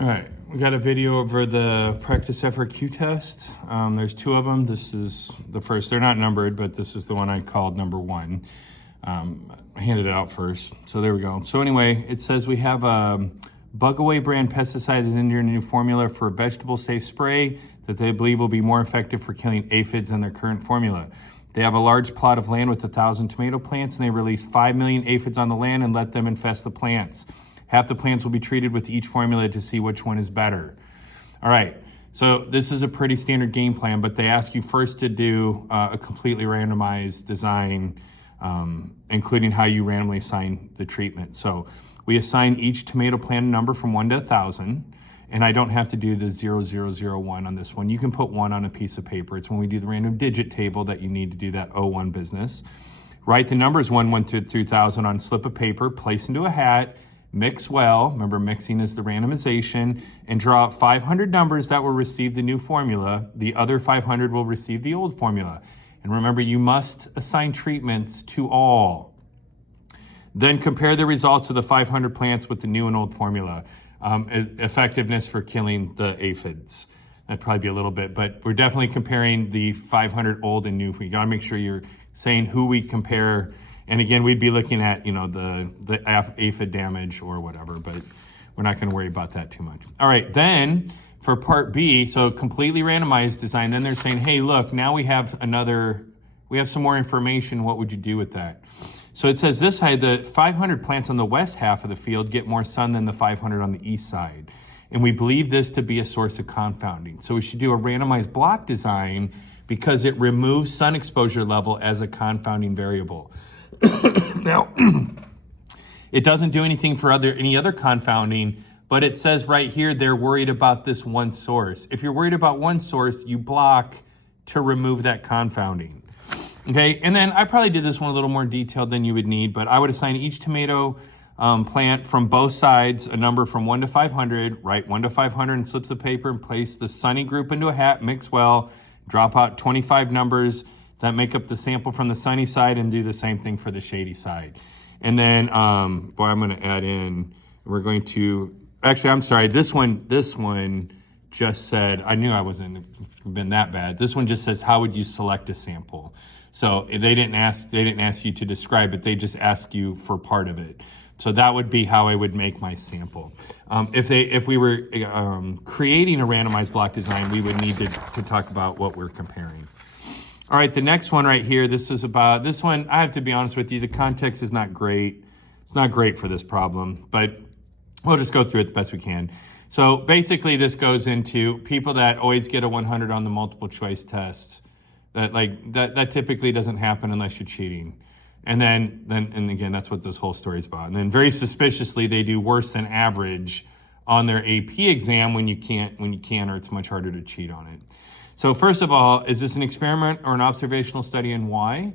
All right, we got a video over the practice FRQ test. There's two of them. This is the first. They're not numbered, but this is the one I called number one. I handed it out first. So there we go. So anyway, it says we have a Bug-Away brand pesticide is in your new formula for vegetable safe spray that they believe will be more effective for killing aphids than their current formula. They have a large plot of land with 1,000 tomato plants, and they release 5 million aphids on the land and let them infest the plants. Half the plants will be treated with each formula to see which one is better. All right, so this is a pretty standard game plan, but they ask you first to do a completely randomized design, including how you randomly assign the treatment. So we assign each tomato plant a number from 1 to 1,000, and I don't have to do the 0001 on this one. You can put 1 on a piece of paper. It's when we do the random digit table that you need to do that 01 business. Write the numbers 1 through 1,000 on a slip of paper, place into a hat, mix well, remember mixing is the randomization, and draw out 500 numbers that will receive the new formula. The other 500 will receive the old formula. And remember, you must assign treatments to all. Then compare the results of the 500 plants with the new and old formula. Effectiveness for killing the aphids. That'd probably be a little bit, but we're definitely comparing the 500 old and new. You gotta make sure you're saying who we compare. And again, we'd be looking at, the aphid damage or whatever, but we're not gonna worry about that too much. All right, then for part B, so completely randomized design, then they're saying, hey, look, now we have some more information. What would you do with that? So it says this side, the 500 plants on the west half of the field get more sun than the 500 on the east side. And we believe this to be a source of confounding. So we should do a randomized block design because it removes sun exposure level as a confounding variable. Now, it doesn't do anything for any other confounding, but it says right here they're worried about this one source. If you're worried about one source, you block to remove that confounding. Okay, and then I probably did this one a little more detailed than you would need, but I would assign each tomato plant from both sides a number from 1 to 500, write 1 to 500 in slips of paper and place the sunny group into a hat, mix well, drop out 25 numbers that make up the sample from the sunny side and do the same thing for the shady side. And then, I'm gonna add in, we're going to, actually, I'm sorry, this one just said, I knew I wasn't been that bad. This one just says, how would you select a sample? So they didn't ask you to describe it, they just ask you for part of it. So that would be how I would make my sample. If we were creating a randomized block design, we would need to talk about what we're comparing. All right, the next one right here, this one, I have to be honest with you, the context is not great. It's not great for this problem, but we'll just go through it the best we can. So basically this goes into people that always get a 100 on the multiple choice test. That typically doesn't happen unless you're cheating. And again, that's what this whole story is about. And then very suspiciously, they do worse than average on their AP exam when you can, or it's much harder to cheat on it. So first of all, is this an experiment or an observational study, and why?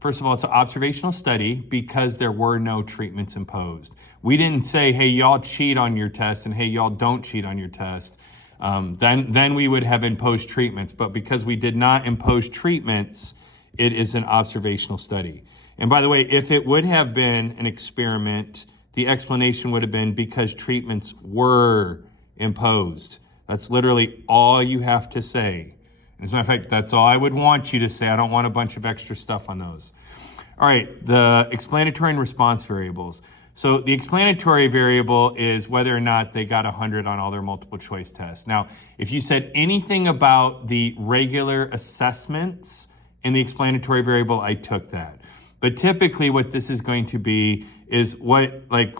First of all, it's an observational study because there were no treatments imposed. We didn't say, hey, y'all cheat on your test, and hey, y'all don't cheat on your test. Then we would have imposed treatments. But because we did not impose treatments, it is an observational study. And by the way, if it would have been an experiment, the explanation would have been because treatments were imposed. That's literally all you have to say. As a matter of fact, that's all I would want you to say. I don't want a bunch of extra stuff on those. All right, the explanatory and response variables. So the explanatory variable is whether or not they got 100 on all their multiple choice tests. Now, if you said anything about the regular assessments in the explanatory variable, I took that. But typically what this is going to be is the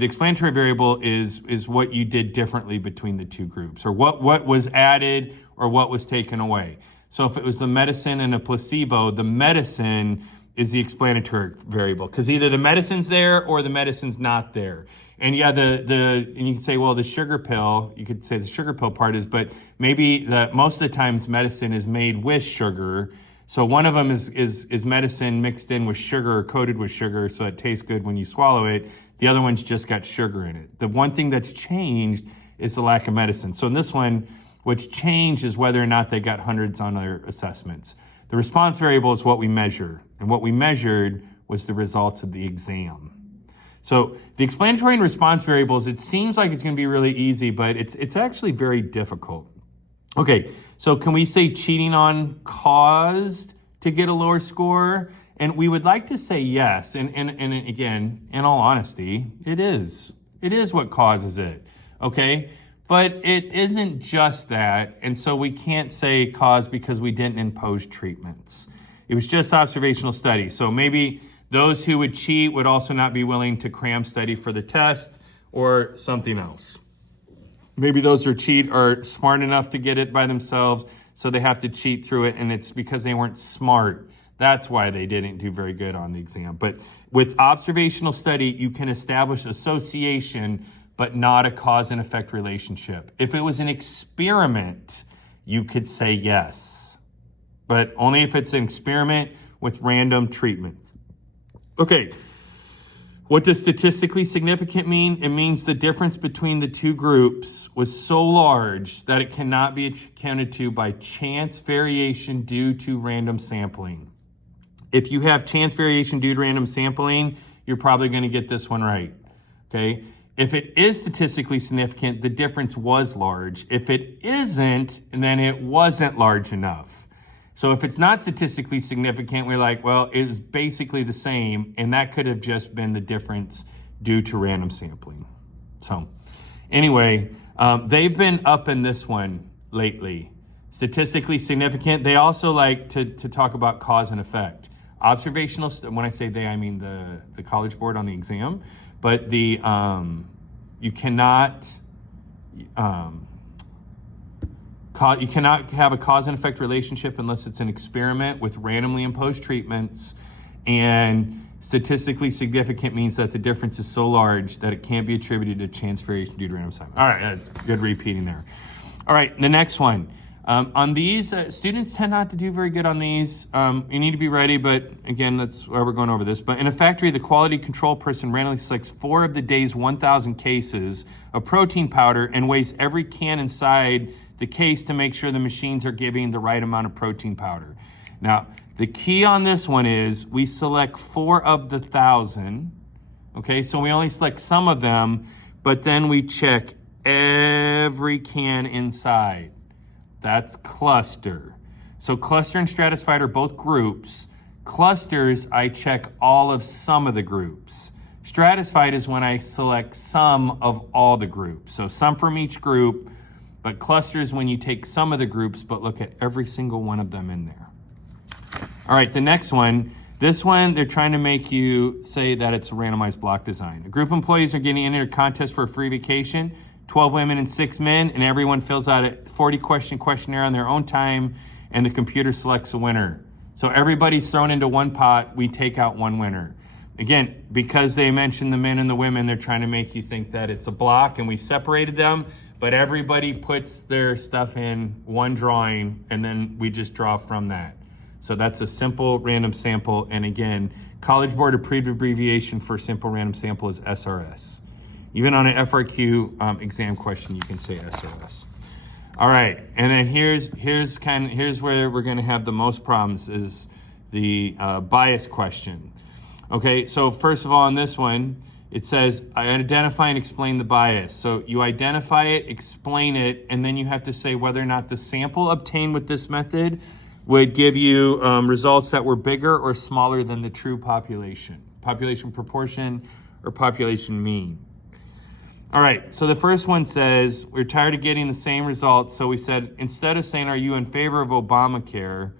explanatory variable is what you did differently between the two groups, or what was added or what was taken away. So if it was the medicine and a placebo, the medicine is the explanatory variable because either the medicine's there or the medicine's not there. And yeah, and you can say, well, the sugar pill, you could say the sugar pill part is, but maybe most of the times medicine is made with sugar. So one of them is medicine mixed in with sugar or coated with sugar so it tastes good when you swallow it. The other one's just got sugar in it. The one thing that's changed is the lack of medicine. So in this one, what's changed is whether or not they got hundreds on their assessments. The response variable is what we measure, and what we measured was the results of the exam. So the explanatory and response variables, it seems like it's going to be really easy, but it's actually very difficult. Okay, so can we say cheating on caused to get a lower score? And we would like to say yes. And again, in all honesty, it is. It is what causes it, okay? But it isn't just that. And so we can't say cause because we didn't impose treatments. It was just observational study. So maybe those who would cheat would also not be willing to cram study for the test or something else. Maybe those who cheat are smart enough to get it by themselves, so they have to cheat through it, and it's because they weren't smart. That's why they didn't do very good on the exam. But with observational study, you can establish association, but not a cause and effect relationship. If it was an experiment, you could say yes, but only if it's an experiment with random treatments. Okay, what does statistically significant mean? It means the difference between the two groups was so large that it cannot be accounted to by chance variation due to random sampling. If you have chance variation due to random sampling, you're probably going to get this one right, okay? If it is statistically significant, the difference was large. If it isn't, then it wasn't large enough. So if it's not statistically significant, we're like, well, it was basically the same, and that could have just been the difference due to random sampling. So anyway, they've been up in this one lately. Statistically significant. They also like to talk about cause and effect. Observational, when I say they, I mean the College Board on the exam, but the you cannot have a cause and effect relationship unless it's an experiment with randomly imposed treatments, and statistically significant means that the difference is so large that it can't be attributed to chance variation due to random sampling. All right, that's good repeating there. All right, the next one. On these, students tend not to do very good on these. You need to be ready, but again, that's why we're going over this. But in a factory, the quality control person randomly selects 4 of the day's 1,000 cases of protein powder and weighs every can inside the case to make sure the machines are giving the right amount of protein powder. Now, the key on this one is we select 4 of the 1,000. Okay, so we only select some of them, but then we check every can inside. That's cluster. So cluster and stratified are both groups. Clusters, I check all of some of the groups. Stratified is when I select some of all the groups. So some from each group, but clusters when you take some of the groups, but look at every single one of them in there. All right, the next one. This one, they're trying to make you say that it's a randomized block design. A group of employees are getting entered a contest for a free vacation. 12 women and 6 men, and everyone fills out a 40-question questionnaire on their own time, and the computer selects a winner. So everybody's thrown into one pot, we take out one winner. Again, because they mentioned the men and the women, they're trying to make you think that it's a block, and we separated them, but everybody puts their stuff in one drawing, and then we just draw from that. So that's a simple random sample, and again, College Board approved abbreviation for simple random sample is SRS. Even on an FRQ exam question, you can say SRS. All right, and then here's where we're going to have the most problems is the bias question. Okay, so first of all, on this one, it says identify and explain the bias. So you identify it, explain it, and then you have to say whether or not the sample obtained with this method would give you results that were bigger or smaller than the true population proportion, or population mean. All right, so the first one says, we're tired of getting the same results, so we said, instead of saying, are you in favor of Obamacare,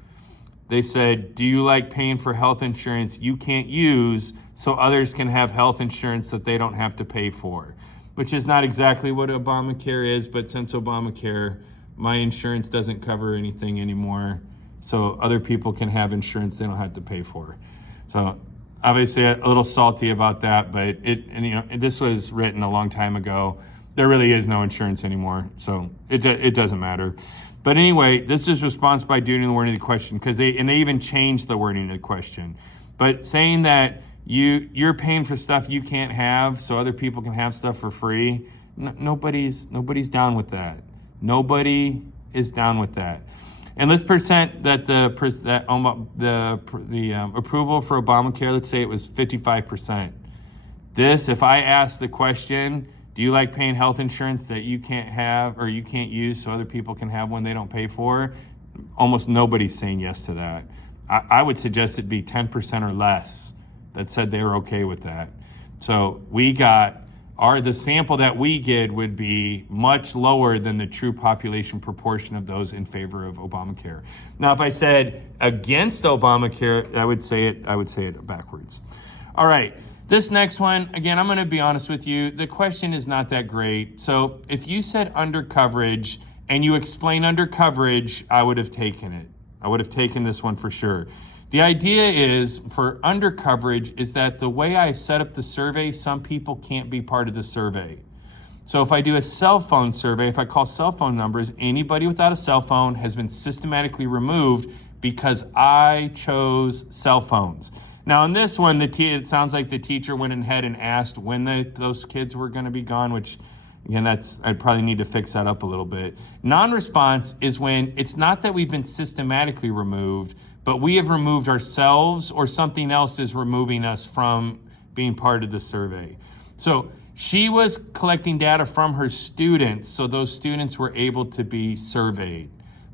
they said, do you like paying for health insurance you can't use so others can have health insurance that they don't have to pay for? Which is not exactly what Obamacare is, but since Obamacare, my insurance doesn't cover anything anymore, so other people can have insurance they don't have to pay for. So obviously a little salty about that, but this was written a long time ago. There really is no insurance anymore, so it doesn't matter. But anyway, this is response by doing the wording of the question, because they even changed the wording of the question. But saying that you're paying for stuff you can't have so other people can have stuff for free, nobody's down with that. Nobody is down with that. And let's present that the approval for Obamacare, let's say it was 55%. This, if I ask the question, do you like paying health insurance that you can't have or you can't use so other people can have one they don't pay for? Almost nobody's saying yes to that. I would suggest it be 10% or less that said they were okay with that. So we got, the sample that we get would be much lower than the true population proportion of those in favor of Obamacare. Now, if I said against Obamacare, I would say it backwards. All right, this next one, again, I'm gonna be honest with you, the question is not that great. So if you said under coverage and you explain under coverage, I would have taken it. I would have taken this one for sure. The idea is for under coverage is that the way I set up the survey, some people can't be part of the survey. So if I do a cell phone survey, if I call cell phone numbers, anybody without a cell phone has been systematically removed because I chose cell phones. Now in this one, it sounds like the teacher went ahead and asked when those kids were gonna be gone, which again, I'd probably need to fix that up a little bit. Non-response is when it's not that we've been systematically removed, but we have removed ourselves or something else is removing us from being part of the survey. So she was collecting data from her students, so those students were able to be surveyed.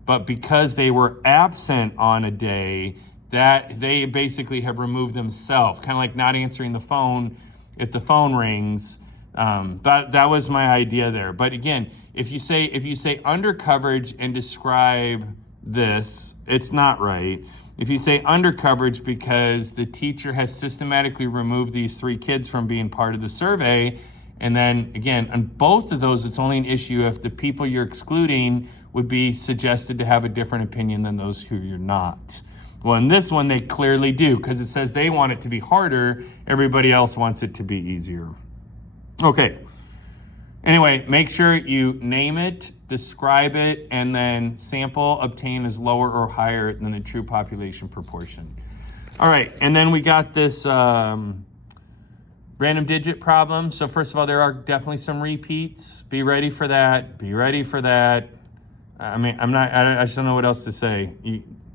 But because they were absent on a day, that they basically have removed themselves, kind of like not answering the phone if the phone rings. That was my idea there. But again, if you say under coverage and describe this, it's not right. If you say under coverage because the teacher has systematically removed these 3 kids from being part of the survey, and then again, on both of those, it's only an issue if the people you're excluding would be suggested to have a different opinion than those who you're not. Well, in this one, they clearly do because it says they want it to be harder. Everybody else wants it to be easier. Okay. Anyway, make sure you name it, describe it, and then sample obtained is lower or higher than the true population proportion. All right, and then we got this random digit problem. So first of all, there are definitely some repeats. Be ready for that. Be ready for that. I mean, I just don't know what else to say.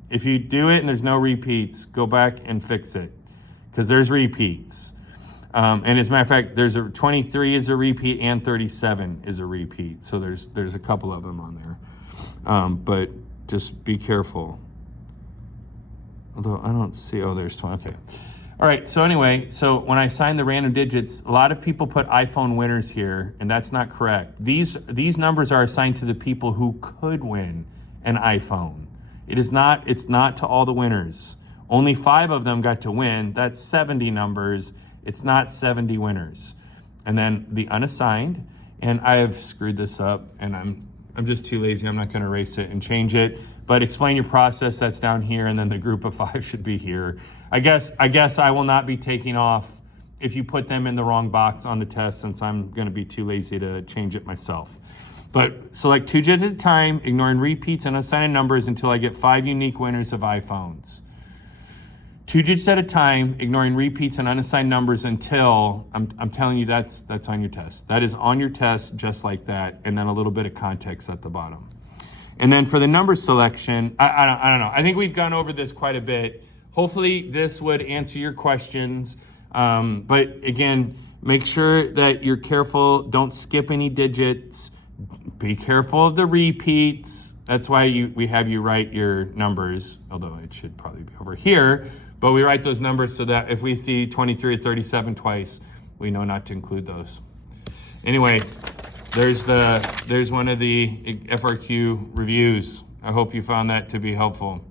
If you do it and there's no repeats, go back and fix it because there's repeats. And as a matter of fact, there's 23 is a repeat and 37 is a repeat. So there's a couple of them on there. But just be careful. Although I don't see, there's 20, okay. All right, so anyway, so when I assign the random digits, a lot of people put iPhone winners here, and that's not correct. These numbers are assigned to the people who could win an iPhone. It's not to all the winners. Only 5 of them got to win. That's 70 numbers. It's not 70 winners. And then the unassigned, and I have screwed this up, and I'm just too lazy. I'm not going to erase it and change it. But explain your process. That's down here, and then the group of 5 should be here. I guess I will not be taking off if you put them in the wrong box on the test, since I'm going to be too lazy to change it myself. But select 2 digits at a time, ignoring repeats and unassigned numbers until I get 5 unique winners of iPhones. 2 digits at a time, ignoring repeats and unassigned numbers until, I'm telling you that's on your test. That is on your test just like that, and then a little bit of context at the bottom. And then for the number selection, I don't know. I think we've gone over this quite a bit. Hopefully this would answer your questions. But again, make sure that you're careful. Don't skip any digits. Be careful of the repeats. That's why we have you write your numbers, although it should probably be over here. But we write those numbers so that if we see 23 or 37 twice, we know not to include those. Anyway, there's one of the FRQ reviews. I hope you found that to be helpful.